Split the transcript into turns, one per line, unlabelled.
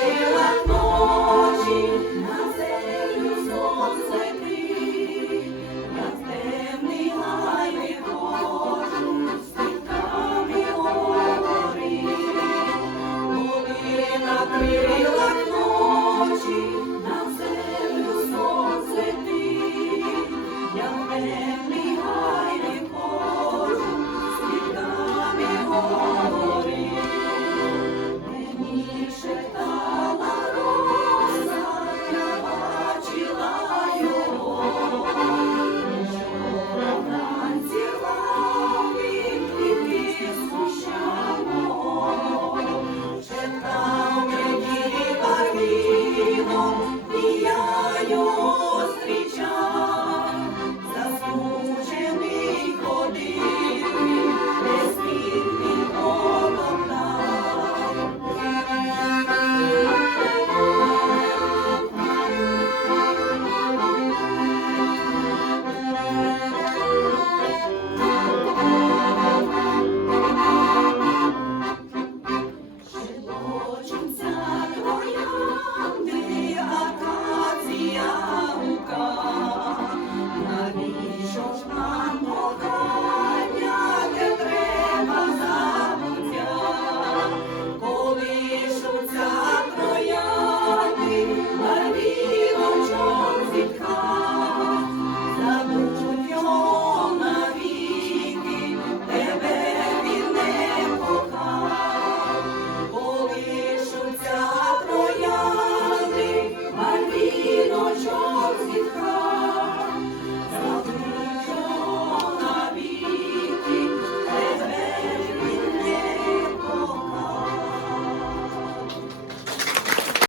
Белок ночи,